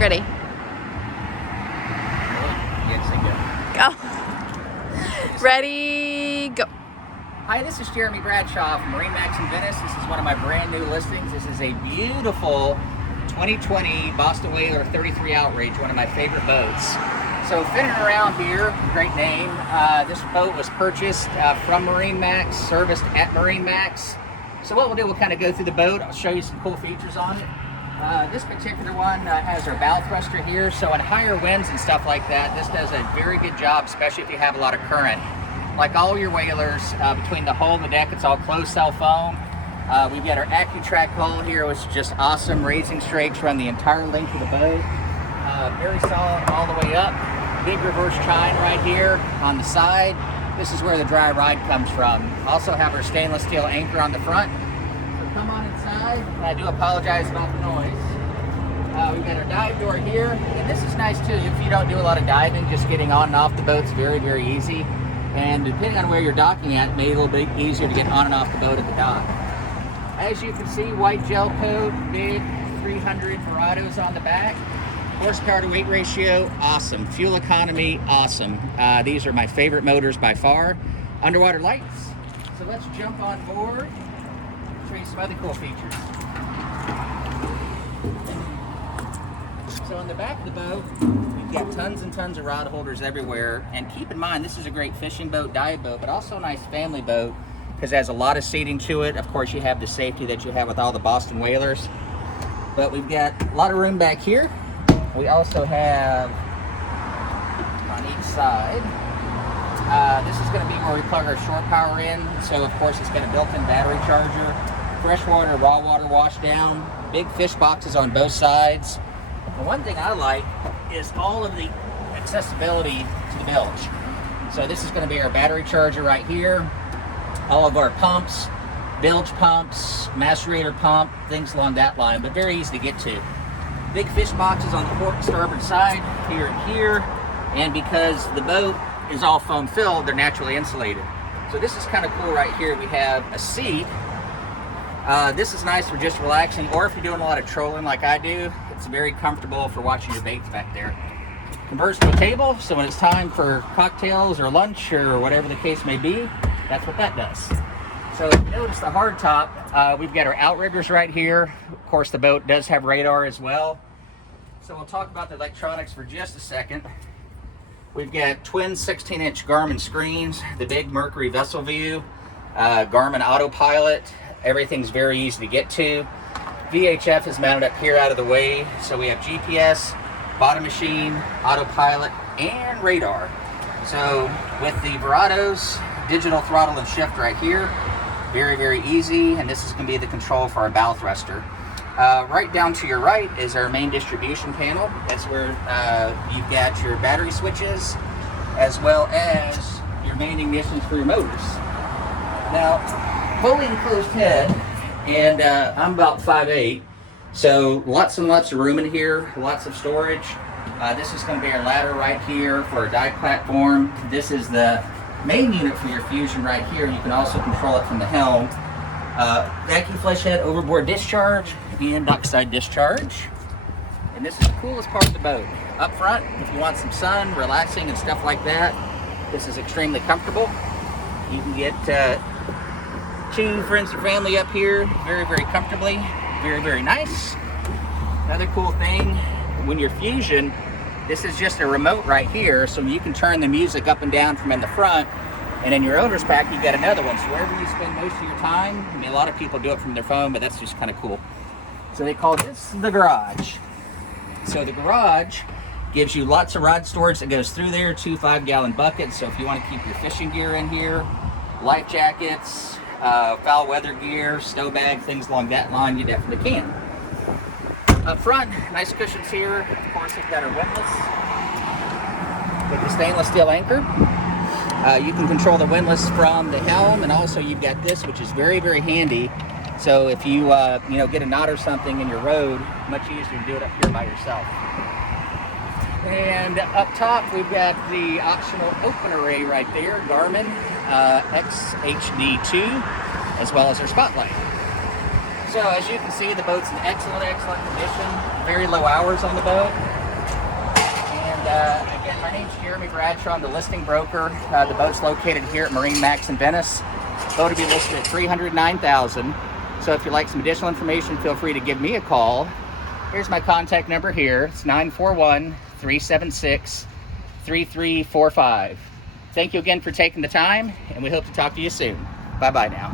Ready. Go. Ready, go. Hi, this is Jeremy Bradshaw from MarineMax in Venice. This is one of my brand new listings. This is a beautiful 2020 Boston Whaler 33 Outrage, one of my favorite boats. So fitting around here, great name. This boat was purchased from MarineMax, serviced at MarineMax. So what we'll do, we'll kind of go through the boat. I'll show you some cool features on it. This particular one has our bow thruster here, so in higher winds and stuff like that, this does a very good job, especially if you have a lot of current. Like all your whalers, between the hull and the deck, it's all closed cell foam. We've got our AccuTrack hull here, which is just awesome. Raising strakes run the entire length of the boat. Very solid all the way up. Big reverse chine right here on the side. This is where the dry ride comes from. Also have our stainless steel anchor on the front. So come on inside. I do apologize about the noise. We've got our dive door here. And this is nice too. If you don't do a lot of diving, just getting on and off the boat's very, very easy. And depending on where you're docking at, it may be a little bit easier to get on and off the boat at the dock. As you can see, white gel coat, big 300 Verados on the back. Horsepower to weight ratio, awesome. Fuel economy, awesome. These are my favorite motors by far. Underwater lights. So let's jump on board. Show you some other cool features. So on the back of the boat, you've got tons and tons of rod holders everywhere. And keep in mind, this is a great fishing boat, dive boat, but also a nice family boat because it has a lot of seating to it. Of course, you have the safety that you have with all the Boston Whalers. But we've got a lot of room back here. We also have on each side, this is going to be where we plug our shore power in. So of course it's got a built-in battery charger, freshwater, raw water wash down, big fish boxes on both sides. The one thing I like is all of the accessibility to the bilge. So this is going to be our battery charger right here, all of our pumps, bilge pumps, macerator pump, things along that line, but very easy to get to. Big fish boxes on the port and starboard side, here and here, and because the boat is all foam filled, they're naturally insulated. So this is kind of cool right here. We have a seat. This is nice for just relaxing, or if you're doing a lot of trolling like I do, it's very comfortable for watching your baits back there. Converts to a table, so when it's time for cocktails or lunch or whatever the case may be, that's what that does. So if you notice the hard top, we've got our outriggers right here. Of course, the boat does have radar as well. So we'll talk about the electronics for just a second. We've got twin 16-inch Garmin screens, the big Mercury vessel view, Garmin autopilot. Everything's very easy to get to. VHF is mounted up here out of the way. So we have GPS, bottom machine, autopilot, and radar. So with the Verados, digital throttle and shift right here. Very, very easy, and this is going to be the control for our bow thruster. Right down to your right is our main distribution panel. That's where you've got your battery switches, as well as your main ignitions for your motors. Now, fully enclosed head, and I'm about 5'8", so lots and lots of room in here, lots of storage. This is going to be our ladder right here for a dive platform. This is the main unit for your fusion right here. You can also control it from the helm. Vacuum flush head, overboard discharge, and dockside discharge. And this is the coolest part of the boat. Up front, if you want some sun, relaxing and stuff like that, this is extremely comfortable. You can get 2 friends or family up here very, very comfortably. Very, very nice. Another cool thing, when you're fusion, this is just a remote right here, so you can turn the music up and down from in the front. And in your owner's pack, you got another one. So wherever you spend most of your time, I mean, a lot of people do it from their phone, but that's just kind of cool. So they call this the garage. So the garage gives you lots of rod storage that goes through there, 2 5-gallon buckets. So if you want to keep your fishing gear in here, life jackets, foul weather gear, stow bag, things along that line, you definitely can. Up front, nice cushions here. Of course, we've got our windlass with the stainless steel anchor. You can control the windlass from the helm, and also you've got this, which is very, very handy. So if you get a knot or something in your road, much easier to do it up here by yourself. And up top, we've got the optional open array right there, Garmin XHD2, as well as our spotlight. So as you can see, the boat's in excellent condition. Very low hours on the boat. And again, my name's Jeremy Bradshaw. I'm the listing broker. The boat's located here at MarineMax in Venice. Boat will be listed at $309,000. So if you'd like some additional information, feel free to give me a call. Here's my contact number here. It's 941-376-3345. Thank you again for taking the time, and we hope to talk to you soon. Bye-bye now.